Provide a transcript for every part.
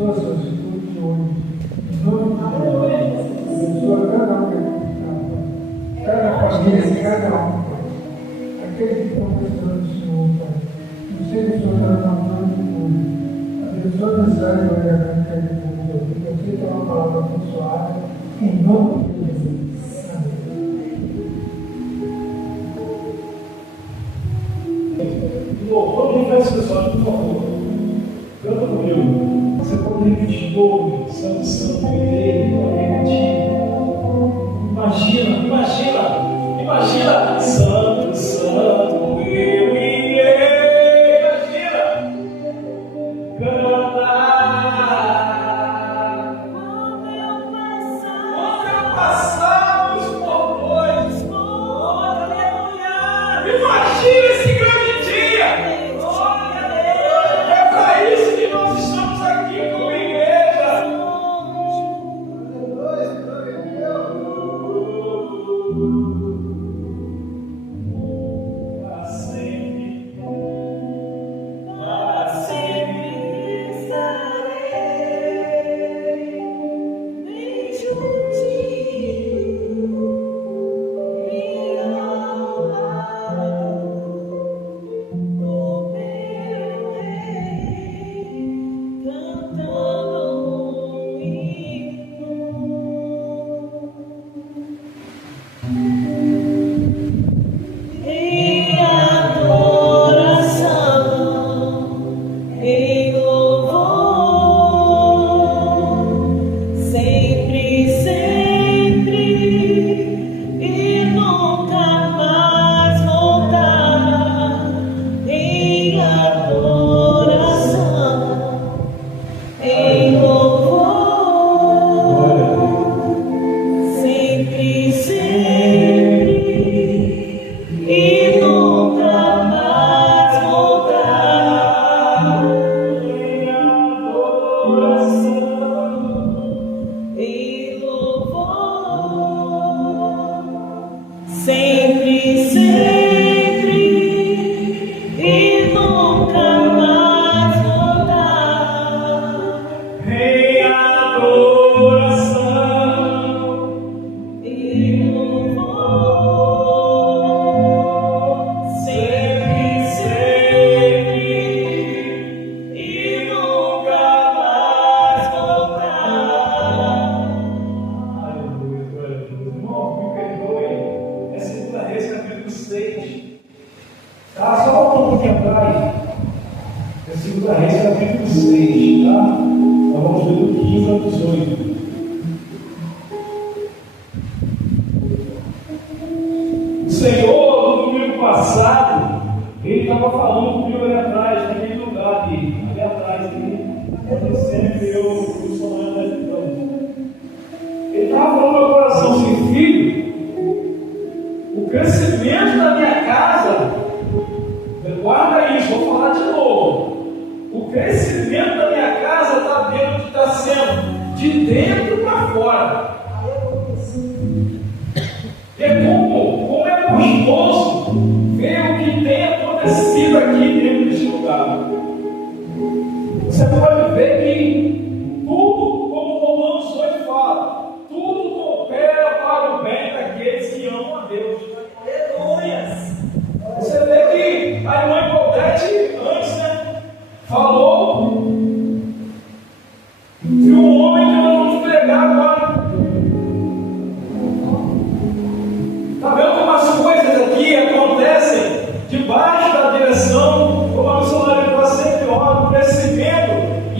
abençoa a sua atitude hoje. Em nome de Jesus. Abençoa cada um, cada família, cada um. Aqueles que estão precisando do Senhor, Pai. Não sei se o Senhor está levantando de tudo. Abençoa nessa área do ordenamento aí do mundo. Eu sei que é uma palavra abençoada. Em nome de Jesus. Vamos ligar esse pessoal, por favor. Canta comigo. Você pode repetir de novo. Santo, santo, rei, imagina, imagina, imagina. Santo, santo, eu irei. Imagina. Cantar. Quando eu passar os portões, aleluia. Imagina esse grande dia. É para isso que nós estamos aqui como igreja. Para sempre, para sempre estarei bem juntinho, me honrado, o meu rei, cantando um hino. Em adoração, em louvor, sempre, sempre, e nunca mais voltar. Em adoração, em louvor, sempre, sempre, e nunca mais voltar. Em adoração, em louvor, sempre, sempre, e nunca mais voltar. Em adoração, em louvor, sempre, sempre, e nunca mais voltar. Aleluia, glória a Deus. Irmão, me perdoe, é segunda vez capítulo 6. Tá? Só volta um pouquinho atrás. É segunda vez capítulo 6, tá? Nós vamos ver do 15 ao 18. O Senhor, no domingo passado, ele estava falando comigo ali atrás, naquele lugar ali atrás, onde sempre eu fui sonhando da gestão. Ele estava falando no meu coração assim, filho, o crescimento da minha casa, guarda isso, vou falar de novo. O crescimento da minha casa está sendo de dentro para fora. É como é gostoso ver o que tem acontecido aqui dentro deste lugar. Você pode ver que tudo, como Romanos 8 fala, tudo coopera para o bem daqueles que amam a Deus. Aleluia! Você vê que a irmã Claudete antes, né, falou de um homem que nós vamos pregar agora. Está vendo como as coisas aqui acontecem debaixo da direção, como a missionária está sempre ora, o crescimento e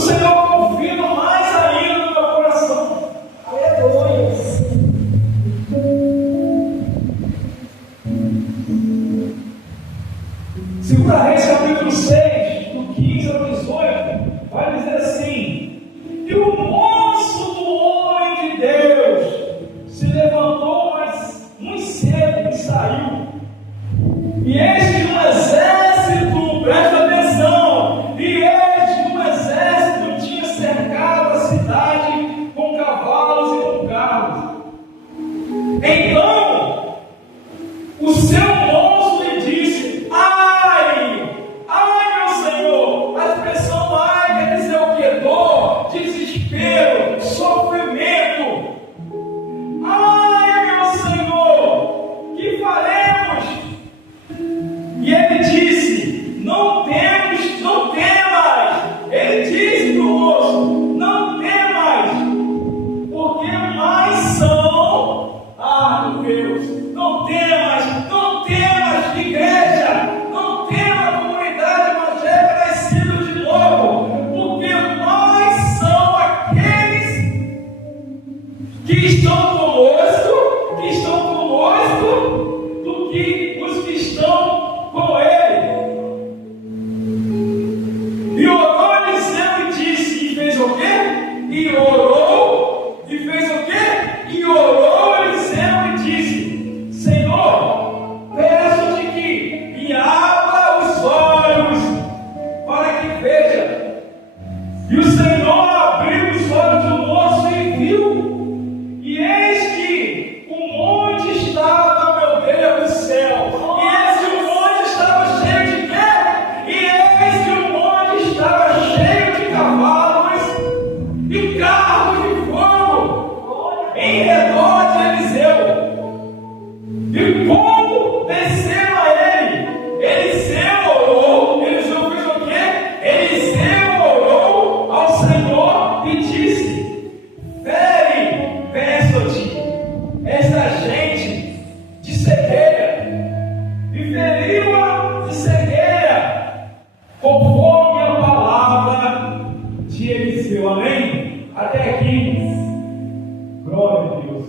Senhor confirma mais ainda no meu coração. Aleluia. Segunda Reis, capítulo 6, do 15 ao 18, vai dizer assim: que o moço do homem de Deus se levantou, mas muito cedo e saiu. E eis que um exército, presta atenção, e eis que um exército tinha cercado a cidade com cavalos e com carros. Então, o seu moço lhe disse: ai, meu Senhor. A expressão ai quer dizer o que? Dor, desespero, sofrimento. Ai, meu Senhor, que faremos? E ele disse: não temas. Ele disse para o moço: não temas, porque mais são, meu Deus, não temas, igreja, não temas, comunidade evangélica nascida de novo, porque mais são aqueles que estão conosco, do que os que estão com ele. E orou Eliseu e disse, e fez o quê? E orou, e fez o quê? E orou Eliseu e disse: Senhor, peço-te que me abra os olhos para que veja. E o Senhor abriu os olhos do moço e viu. E eis que o monte estava, meu Deus do céu. E eis que o monte estava cheio de quê? E eis que o monte estava cheio de cavalos e carros de fogo em redor de Eliseu. E como desceram a ele? Eliseu orou. Eliseu fez o quê? Eliseu orou ao Senhor e disse: peço-te esta gente de cegueira, e feriu-a de cegueira, conforme a palavra de Eliseu. Amém? Até aqui. Glória a Deus.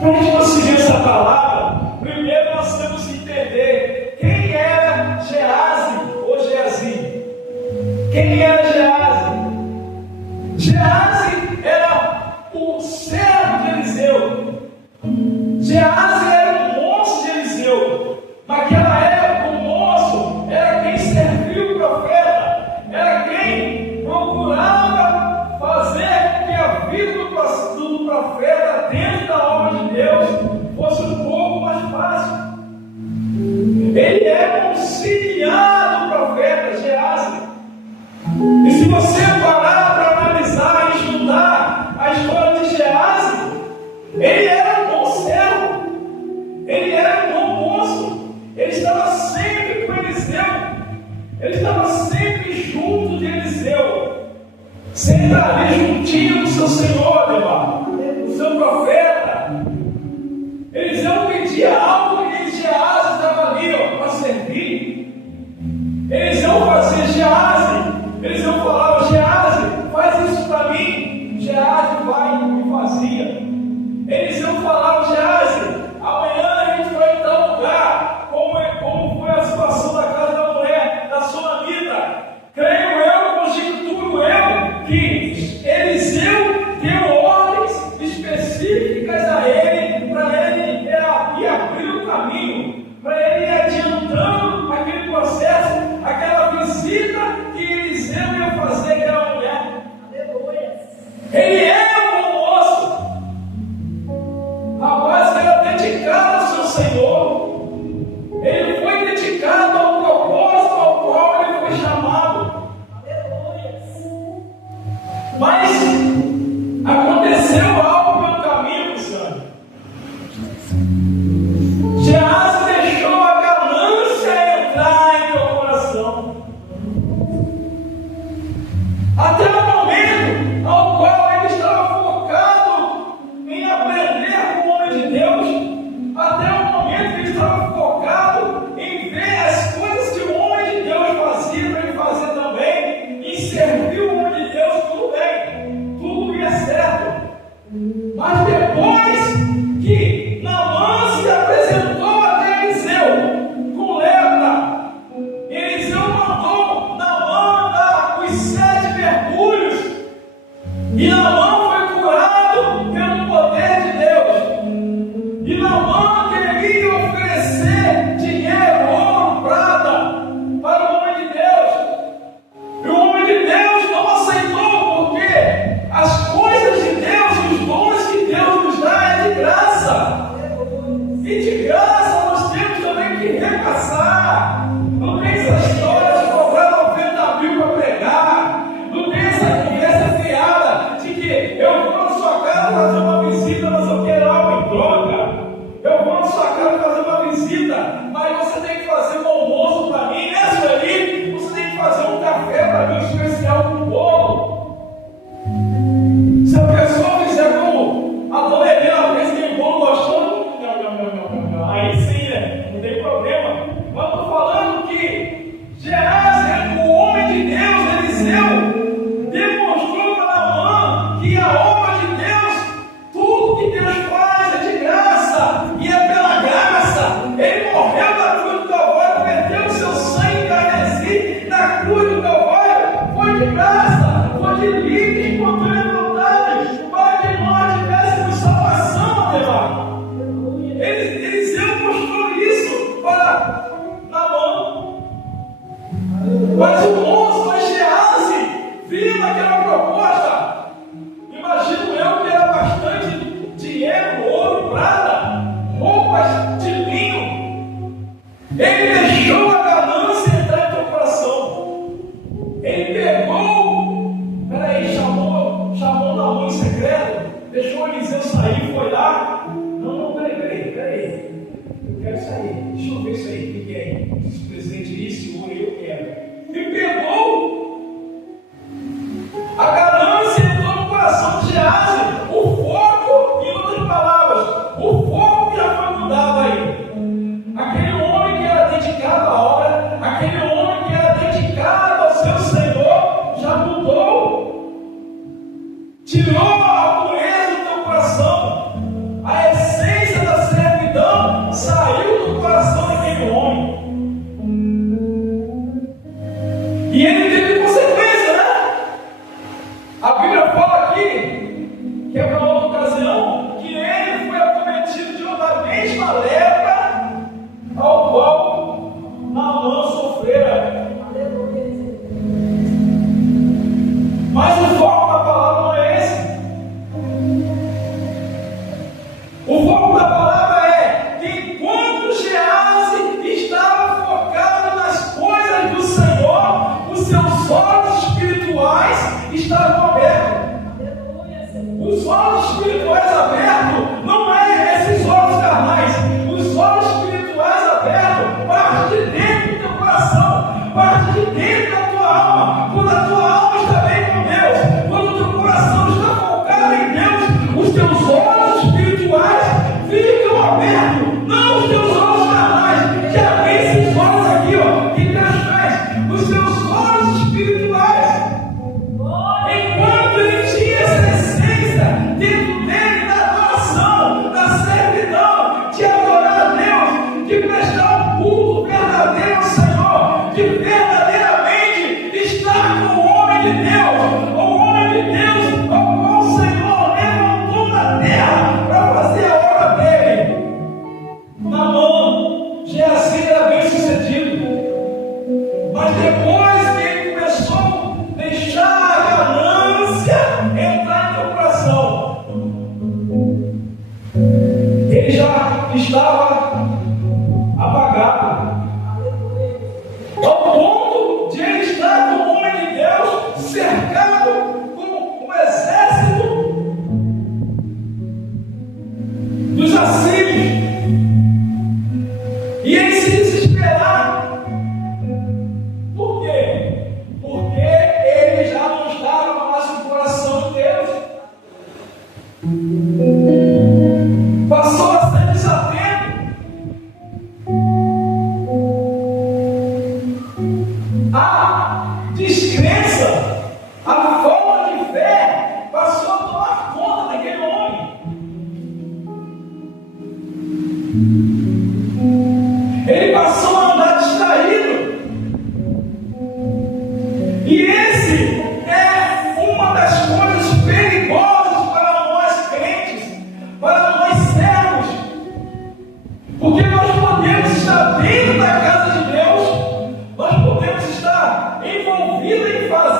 Para a gente conseguir essa palavra, primeiro nós temos que entender quem era Geazi ou Geazi. Quem era Geazi? Geazi era o servo de Eliseu. Geazi era o moço de Eliseu. Naquela época, o moço era quem serviu o profeta, era quem procurava fazer com que a vida do profeta dentro da obra de Deus fosse um pouco mais fácil. Ele é auxiliar do profeta Geazi. E se você parar para analisar e estudar a história de Geazi, ele era um bom servo, ele era um bom moço, ele estava sempre com Eliseu, ele estava sempre junto de Eliseu, sempre ali juntinho do seu Senhor, do seu profeta. Eliseu pedia algo e Geazi estava ali para servir. Eliseu fazia Geazi. Eliseu falava: Geazi, faz isso para mim. Geazi vai e fazia. Eliseu falava: Geazi, amanhã a gente vai em tal lugar. Como foi a situação da casa da mulher, da Sunamita? Creio eu, conjecturo eu, que Eliseu deu ordens específicas a ele, para ele ir abrir o caminho, para ele ir adiantando aquele processo, aquela visita que Eliseu ia fazer Mas o moço, mas Geazi, viu aquela proposta. Imagino eu que era bastante dinheiro, ouro, prata, roupas de linho. Ele deixou a ganância entrar em teu coração. Ele pegou, chamou Naamã em secreto, deixou Eliseu sair, foi lá. Não, peraí. Eu quero sair. Deixa eu ver isso aí, o que é? Esse presente, esse ouro eu quero. E pegou a ganância, entrou no coração de Geazi. O foco, em outras palavras, o foco já foi mudado aí. Aquele homem que era dedicado à obra, aquele homem que era dedicado ao seu Senhor, já mudou. Tirou a pureza do teu coração. A essência da servidão saiu do coração daquele homem. E ele teve consequência, né? A Bíblia fala aqui, que é para outra ocasião, que ele foi acometido de uma mesma lepra ao qual Naamã sofrera. Mas o foco da palavra não é esse. O foco da palavra é que enquanto Geazi estava focado nas coisas do Senhor, os seus olhos espirituais estavam abertos. Os olhos espirituais abertos não é esses olhos carnais. Os olhos espirituais abertos parte de dentro do teu coração, parte de dentro da tua alma. Quando a tua alma está bem com Deus, quando o teu coração está focado em Deus, os teus olhos espirituais ficam abertos, não os teus olhos carnais, que abrem esses olhos aqui, ó, que Deus faz, os teus olhos espirituais. Enquanto ele tinha essa essência dentro dele da adoração, da servidão, de adorar a Deus, de prestar um culto verdadeiro ao Senhor, de verdadeiramente estar com o homem de Deus, ao qual o Senhor levantou na terra para fazer a obra dele. Naamã, Geazi era bem sucedido, mas depois que ele começou a deixar a ganância entrar no teu coração, ele já estava apagado, ao ponto de ele estar com o homem de Deus cercado com o exército dos assírios, e ele se desesperar. Por quê? Porque ele já não estava mais com o coração de Deus. Passou a ser desatento. A descrença, a falta de fé passou a tomar conta daquele homem. Ele passou a andar distraído. E esse é uma das coisas perigosas para nós crentes, para nós servos, porque nós podemos estar dentro da casa de Deus, nós podemos estar envolvidos em fazer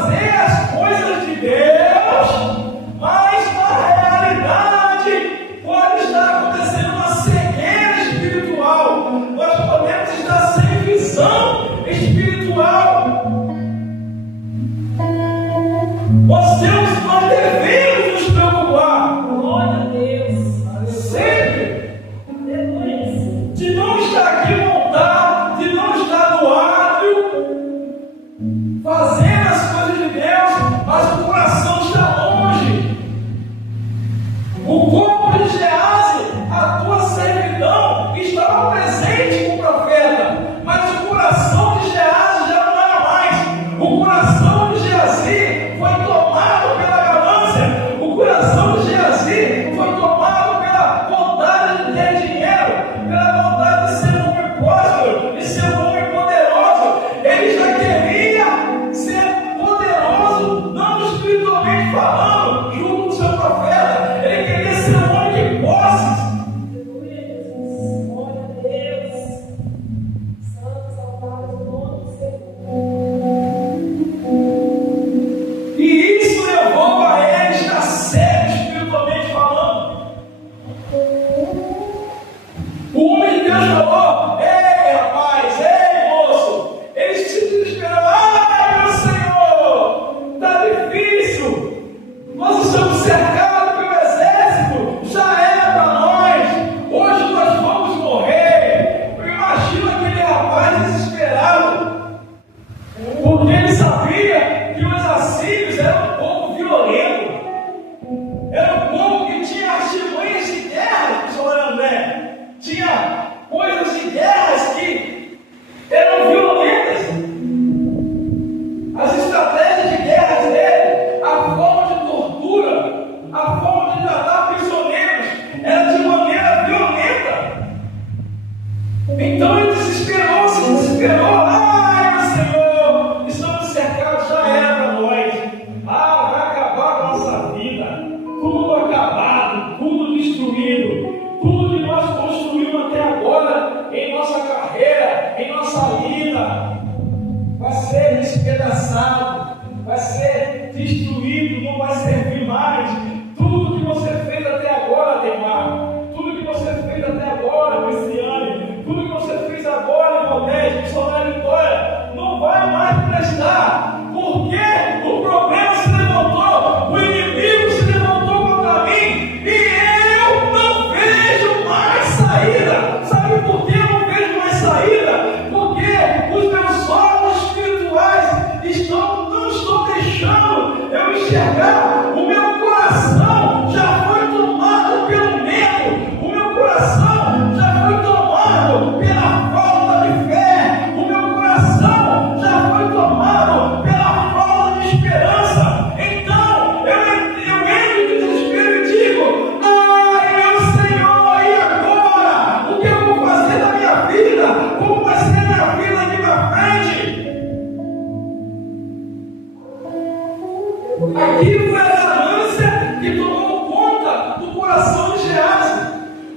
aqui foi a ganância que tomou conta do coração de Geazi.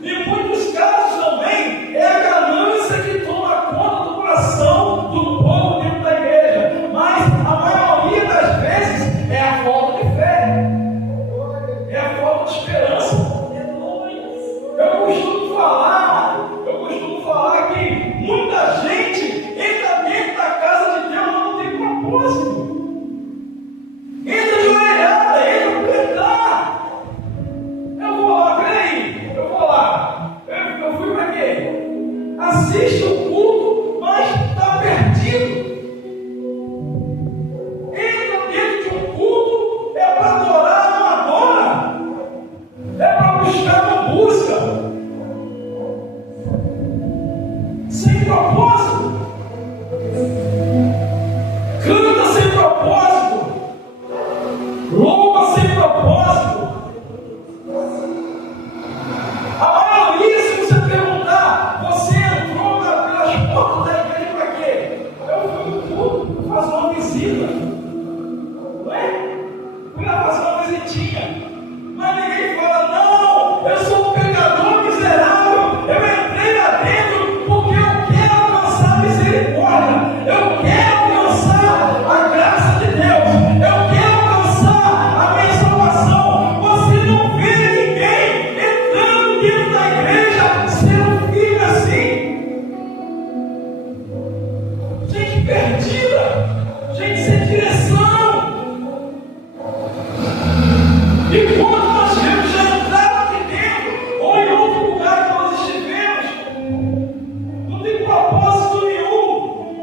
Em muitos casos também é a ganância que toma conta do coração do povo dentro da igreja. Mas a maioria das vezes é a falta de fé, é a falta de esperança. Eu costumo falar que muita gente entra dentro da casa de Deus, mas não tem propósito. Entra de orelhada, entra para cantar. Eu vou lá, peraí, eu vou lá. Eu fui para quê? Assiste o culto, mas está perdido. Entra dentro de um culto, é para adorar, não adora. É para buscar, não busca. Sem propósito. Canta sem propósito. Louva sem propósito. A maioria, se você perguntar, você entrou pelas portas da igreja para quê? Eu fui no culto fazer uma visita. Não é? Fui lá fazer uma visitinha. Mas ninguém fala, não, eu sou um pecador miserável. Eu entrei lá dentro porque eu quero alcançar a misericórdia. Eu quero alcançar a graça de Deus. Eu quero alcançar a minha salvação. Você não vê ninguém entrando dentro da igreja sendo filho assim. Gente perdida, gente sem direção. E quando nós vemos já entrar aqui dentro, ou em outro lugar que nós estivemos, não tem propósito nenhum.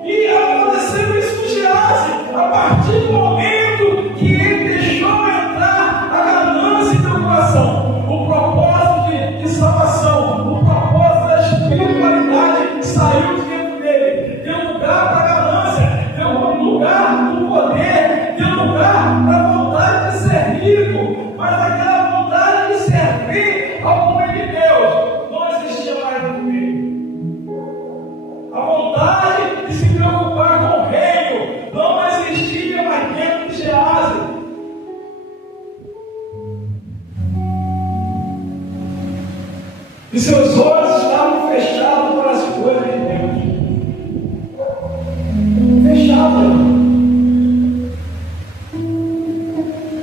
E aconteceu isso com Geazi, a partir do momento que ele deixou entrar a ganância em seu coração, o propósito de salvação, o propósito da espiritualidade saiu de dentro dele. Deu lugar para a ganância, deu lugar para o poder, deu lugar para a vontade de ser rico. Mas aquela vontade de servir ao nome de Deus não existia mais no meio. A vontade de se preocupar com o reino não existia mais dentro de Geazi. E seus olhos estavam fechados para as coisas de Deus. Fechados.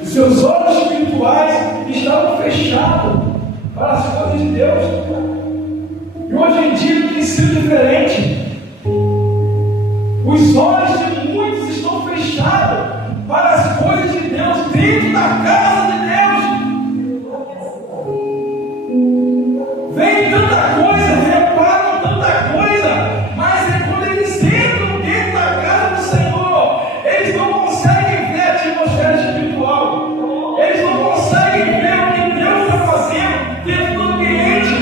Seus olhos espirituais estavam fechados para as coisas de Deus. E hoje em dia tem sido diferente. Os olhos de muitos estão fechados para as coisas de Deus dentro da casa de Deus. Vem tanta coisa, reparam tanta coisa, mas é quando eles entram dentro da casa do Senhor, eles não conseguem ver a atmosfera espiritual. Eles não conseguem ver o que Deus está fazendo dentro do ambiente.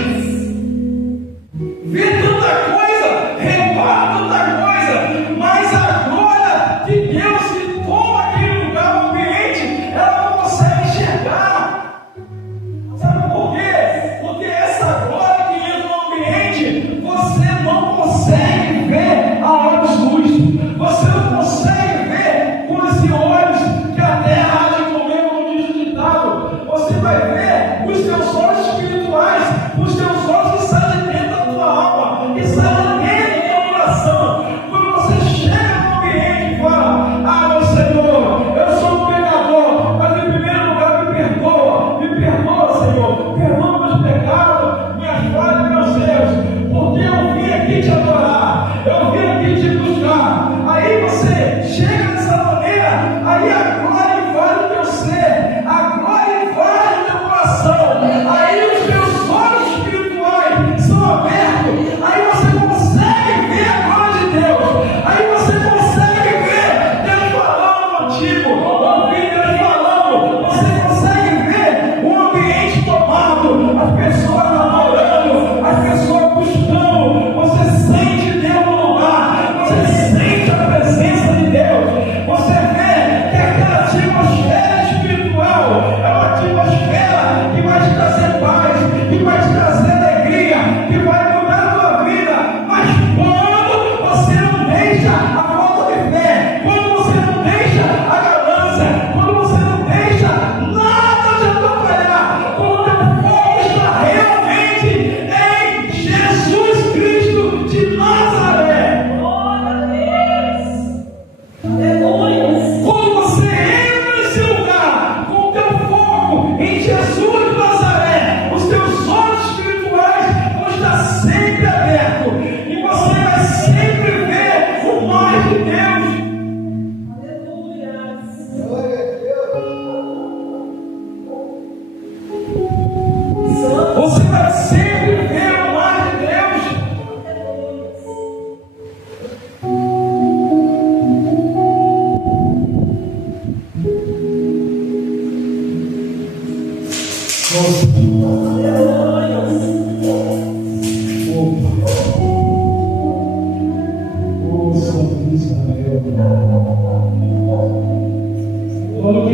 Vê tanta coisa, repara tanta coisa, mas a glória de Deus que toma aquele lugar, o ambiente, ela não consegue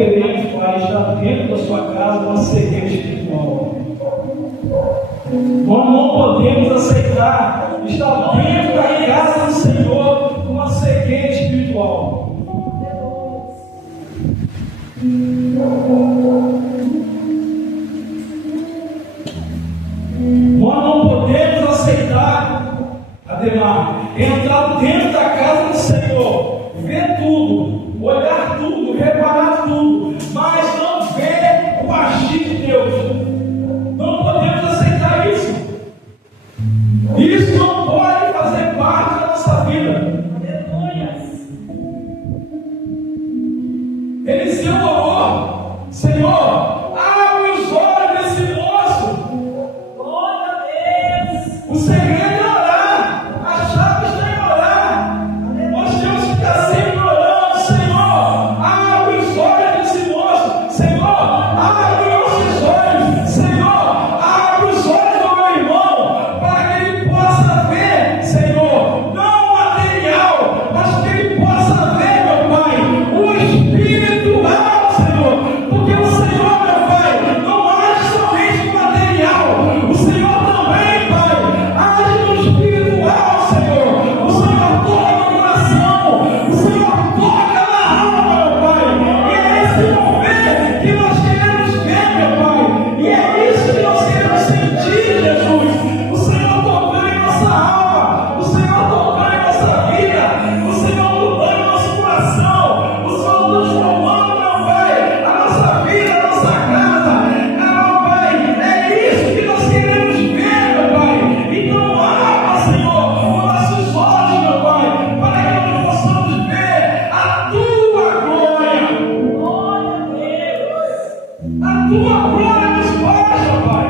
queremos, Pai, estar dentro da sua casa uma cegueira espiritual. Nós não podemos aceitar estar dentro da casa do Senhor uma cegueira espiritual. Nós não podemos aceitar, Ademar, entrar dentro da casa do Senhor, ver tudo, olhar tudo, reparar tudo, mas não ver o agir de Deus. Não podemos aceitar isso. Isso não pode fazer parte da nossa vida. Eliseu orou: Senhor, abre os olhos desse moço. Glória a Deus. O segredo é orar. A chave está em orar. Nós temos que estar sempre orando. Senhor, abre os olhos desse moço. Senhor, abre nossos olhos. Senhor, abre os olhos do meu irmão, para que ele possa ver, Senhor, não o material, mas que ele possa ver, meu Pai, o espiritual, Senhor. Porque o Senhor, meu Pai, não age somente no material. O Senhor também, Pai, age no espiritual, Senhor. O Senhor toca no coração. O Senhor toca na alma, meu Pai. E é esse mover que nós queremos ver, meu Pai. E é isso que nós queremos sentir, Jesus. O Senhor tocando em nossa alma. O Senhor tocando em nossa vida. O Senhor mudando em nosso coração. O Senhor transformando, meu Pai, a nossa vida, a nossa casa. Meu Pai, é isso que nós queremos ver, meu Pai. Então abra, Senhor, os nossos olhos, meu Pai, para que nós possamos ver a Tua glória. Glória a Deus. A Tua glória nos baixa, Pai.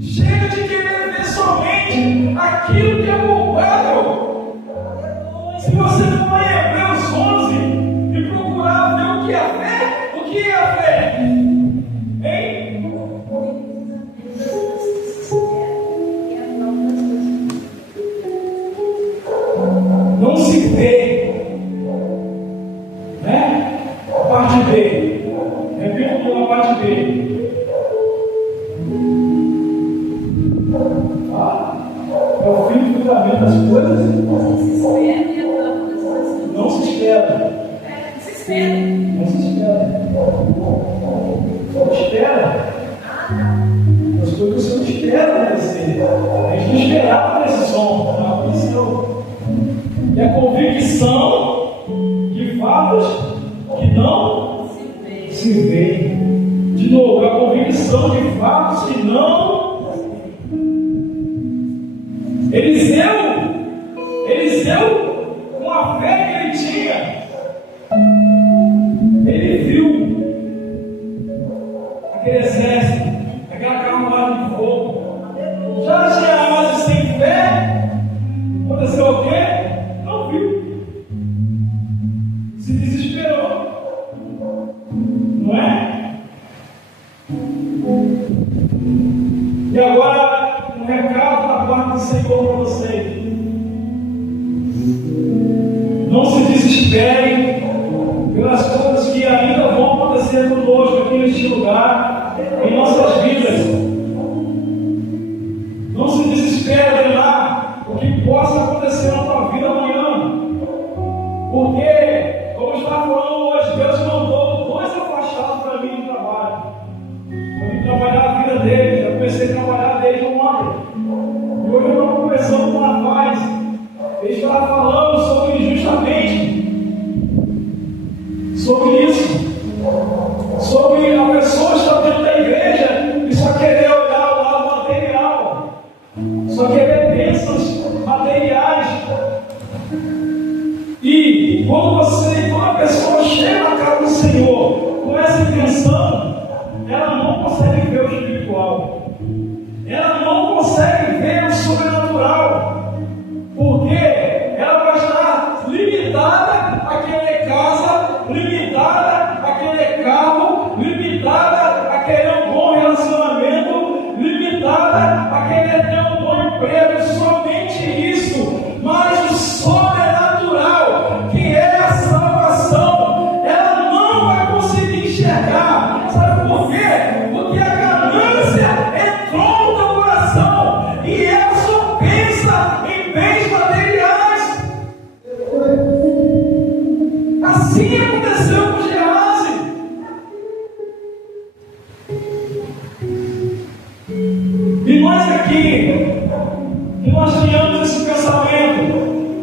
Chega de querer ver somente aquilo que é culpável. Se você for em Hebreus 11 e procurar ver o que é fé, o que é a fé? Hein? Não se vê, né? A parte B. Repita comigo a parte B. É o fim do fundamento das coisas. Não se espera. Não se espera. Não espera. As coisas que você não espera acontecer. A gente não esperava esse som, não aconteceu. E a convicção de fatos que não se vê. De novo, a convicção de fatos que não. Eliseu, com a fé que ele tinha, ele viu aquele exército, aquela carruagem de fogo. Já tinha mais sem fé. Aconteceu o quê? Não viu. Se desesperou. Não é? E agora, um recado da parte do Senhor para você. Não se desesperem pelas coisas que ainda vão acontecer conosco aqui neste lugar, em nossas vidas. Não se desespere de lá o que possa acontecer na tua vida amanhã. Porque, como está falando hoje, Deus mandou 2 afastados para mim no trabalho. Eu vim trabalhar a vida deles. Eu comecei a trabalhar desde ontem. E hoje eu estou conversando com um rapaz. Ele estava falando sobre isso, sobre a pessoa estar dentro da igreja e só querer olhar o lado material, só querer bênçãos materiais. E quando a pessoa chega na casa do Senhor com essa intenção, ela não consegue ver o espiritual, ela não consegue ver o sobrenatural, porque ela vai estar limitada àquele casa, limitada àquele carro, limitada a querer um bom relacionamento, limitada a querer ter um bom emprego, somente isso. Mas o sobrenatural, que é a salvação,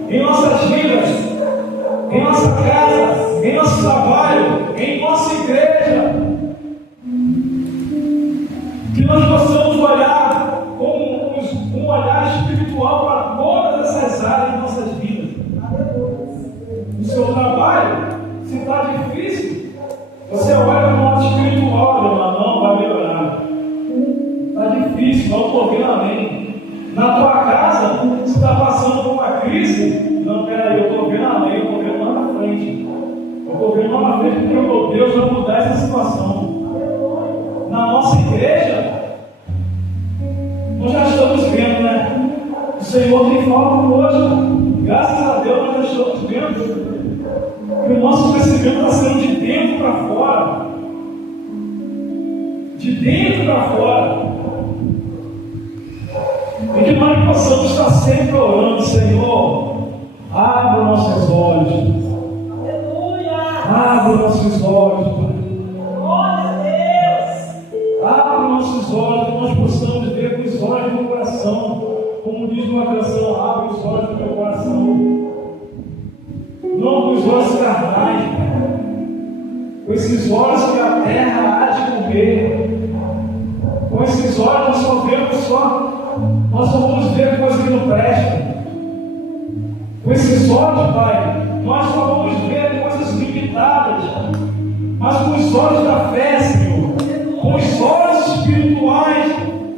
em nossas vidas, em nossa casa, em nosso trabalho, em nossa igreja. Que nós possamos olhar com um olhar espiritual para todas essas áreas de nossas vidas. No seu trabalho, se está difícil, você olha para o lado espiritual, não vai melhorar. Está difícil, não estou vendo amém. Na tua casa, se está passando por uma crise, não, peraí, eu estou vendo amém, eu estou vendo lá na frente. Eu estou vendo lá na frente porque o meu Deus vai mudar essa situação. Na nossa igreja, nós já estamos vendo, né? O Senhor tem falado hoje. Graças a Deus, nós já estamos vendo que o nosso crescimento está sendo de dentro para fora. De dentro para fora. E que nós possamos estar sempre orando, Senhor, abra nossos olhos. Aleluia! Abra nossos olhos, Pai. Glória a Deus! Abra nossos olhos, que nós possamos ver com os olhos do coração. Como diz uma canção, abre os olhos do meu coração. Não com os olhos carnais, com esses olhos que a terra há de comer. Com esses olhos nós só vemos nós só vamos ver coisas que não prestam. Com esses olhos, Pai, nós só vamos ver coisas limitadas. Mas com os olhos da fé, Senhor, com os olhos espirituais,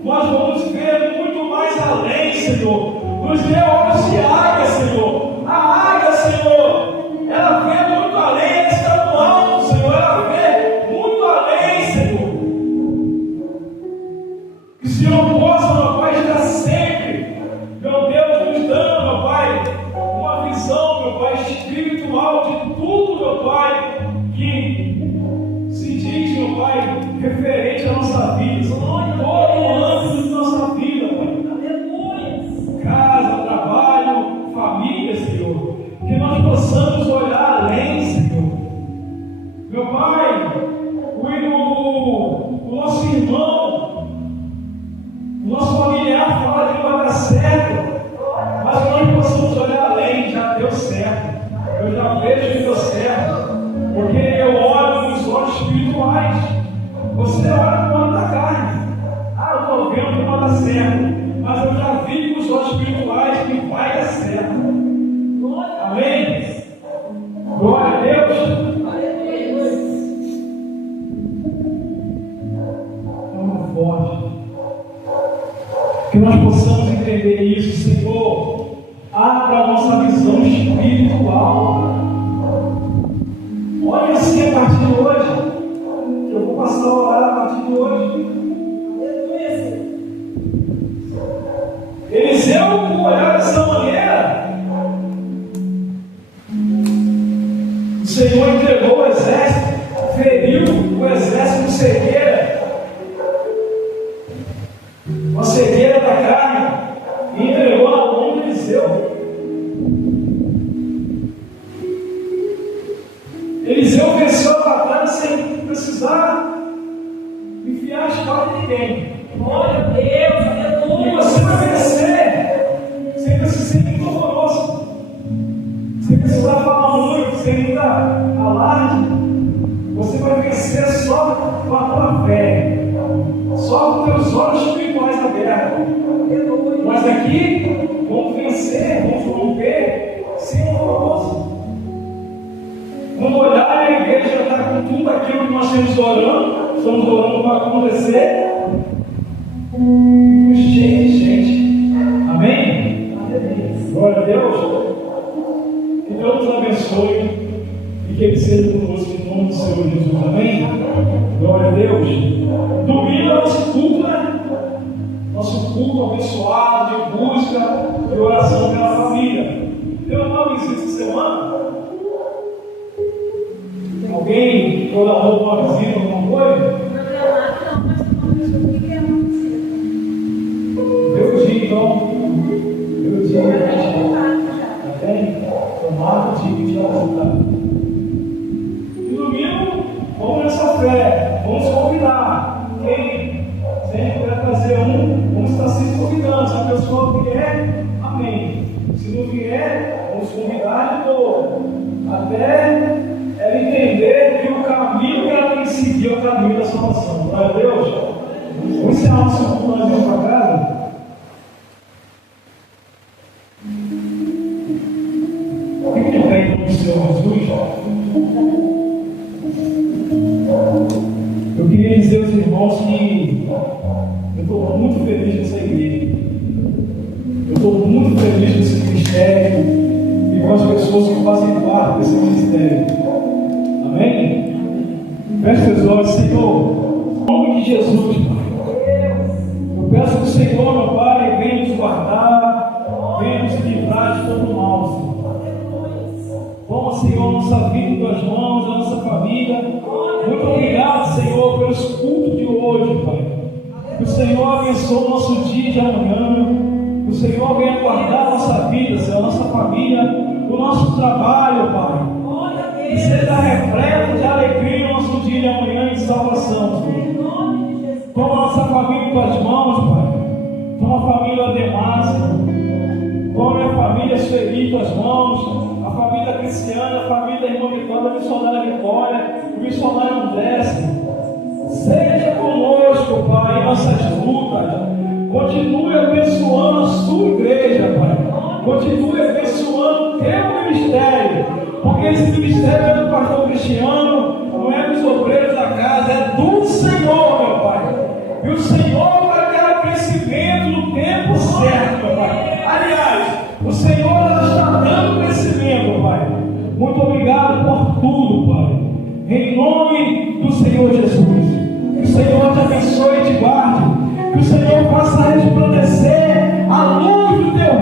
nós vamos ver muito mais além, Senhor. Nos dê olhos de águia, Senhor. A águia, Senhor, ela vê muito além, ela está no alto, Senhor, ela vê muito além, Senhor. Que o Senhor possa, meu Pai, estar sempre, meu Deus, nos dando, meu Pai, uma visão, meu Pai, espiritual de tudo, meu Pai, que se diz, meu Pai, referente à nossa vida, todo o âmbito da nossa vida, Pai. Aleluia. Casa, trabalho, família, Senhor. Que nós possamos olhar além, Senhor. Meu Pai, o nosso irmão, o nosso familiar fala que não vai dar certo, mas nós possamos olhar além, já deu certo. Eu já vejo que deu certo, porque eu olho com os olhos espirituais. Você olha com o olho da carne. Ah, eu estou vendo que não vai dar certo, mas eu já vi com os olhos espirituais que vai dar certo. Amém? Glória a Deus. Vamos forte. Que nós possamos entender isso, Senhor. Abra a nossa visão espiritual. Olha assim a partir de hoje. Eu vou passar a orar a partir de hoje. Eliseu, por olhar dessa maneira, o Senhor entregou o exército, feriu o exército com cegueira, uma cegueira da carne, e entregou na mão de Eliseu. Eliseu venceu a batalha sem precisar enfiar a espada em ninguém. Glória a Deus, aleluia. E você vai vencer sem precisar ser doloroso, sem precisar falar muito, sem dar alarde. Você vai vencer só com a tua fé, só com teus olhos espirituais abertos. Mas aqui vamos vencer, vamos romper sem doloroso. Quando olhar, a igreja está com tudo aquilo que nós estamos orando para acontecer, cheio de gente. Amém? Glória a Deus. Que Deus nos abençoe e que Ele seja conosco em nome do Senhor Jesus. Amém? Glória a Deus. Domingo é nosso culto, né? Nosso culto abençoado de busca e oração pela família. Deu uma visita essa semana? Alguém programou uma visita, alguma coisa? Programado não, mas o que é acontecer? Deu o dia, então. Deu o dia. Tá bem? Tomado o dia que tinha resultado. E domingo, vamos nessa fé. Vamos convidar. Quem sempre puder trazer vamos estar se convidando. Se a pessoa vier, amém. Se não vier, vamos convidar até ela entender que o caminho que ela tem que seguir é o caminho da salvação. Glória a Deus. Vamos encerrar nosso culto nós vamos para casa. Fique de pé em nome do Senhor Jesus. Eu queria dizer aos irmãos que eu estou muito feliz nessa igreja. Eu estou muito feliz nesse ministério e com as pessoas que fazem parte desse ministério. Amém? Feche seus olhos, Senhor. Em nome de Jesus, Pai. Eu peço que o Senhor, meu Pai, venha nos guardar, venha nos livrar de todo mal, Senhor. Toma, Senhor, nossa vida em tuas mãos, a nossa família. Muito obrigado, Senhor, pelos cultos de hoje, Pai. Que o Senhor abençoe o nosso dia de amanhã. Que o Senhor venha guardar a nossa vida, Senhor, a nossa família, o nosso trabalho, Pai. Que seja repleto de alegria o nosso dia de amanhã em salvação, Senhor. Toma a nossa família em tuas mãos, Pai. Toma a família Ademar, Senhor. Toma a minha família Sueli em tuas mãos. A família Cristiana, a família da irmã Vitória, a missionária Vitória, o missionário André. Seja conosco, Pai, em nossas lutas. Continue abençoando a sua igreja, Pai. Continue abençoando o teu ministério. Porque esse ministério é do pastor Cristiano, não é dos obreiros da casa, é do Senhor, meu Pai. E o Senhor vai dar o crescimento no tempo certo, meu Pai. Aliás, o Senhor já está dando crescimento, Pai. Muito obrigado por tudo, Pai. Em nome do Senhor Jesus. Que o Senhor te abençoe e te guarde. Que o Senhor faça resplandecer a luz do teu